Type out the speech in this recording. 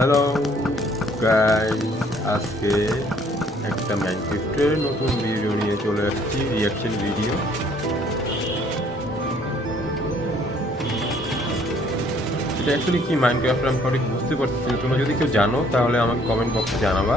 Hello guys, আজকে একটা মাইনক্রাফটের নতুন ভিডিও নিয়ে চলে আসছি, রিয়াকশন ভিডিও। এটা অ্যাকচুয়ালি কি মাইনক্রাফট আমি সঠিক বুঝতে পারছি না। তোমরা যদি কেউ জানো তাহলে আমাকে কমেন্ট বক্সে জানাবা।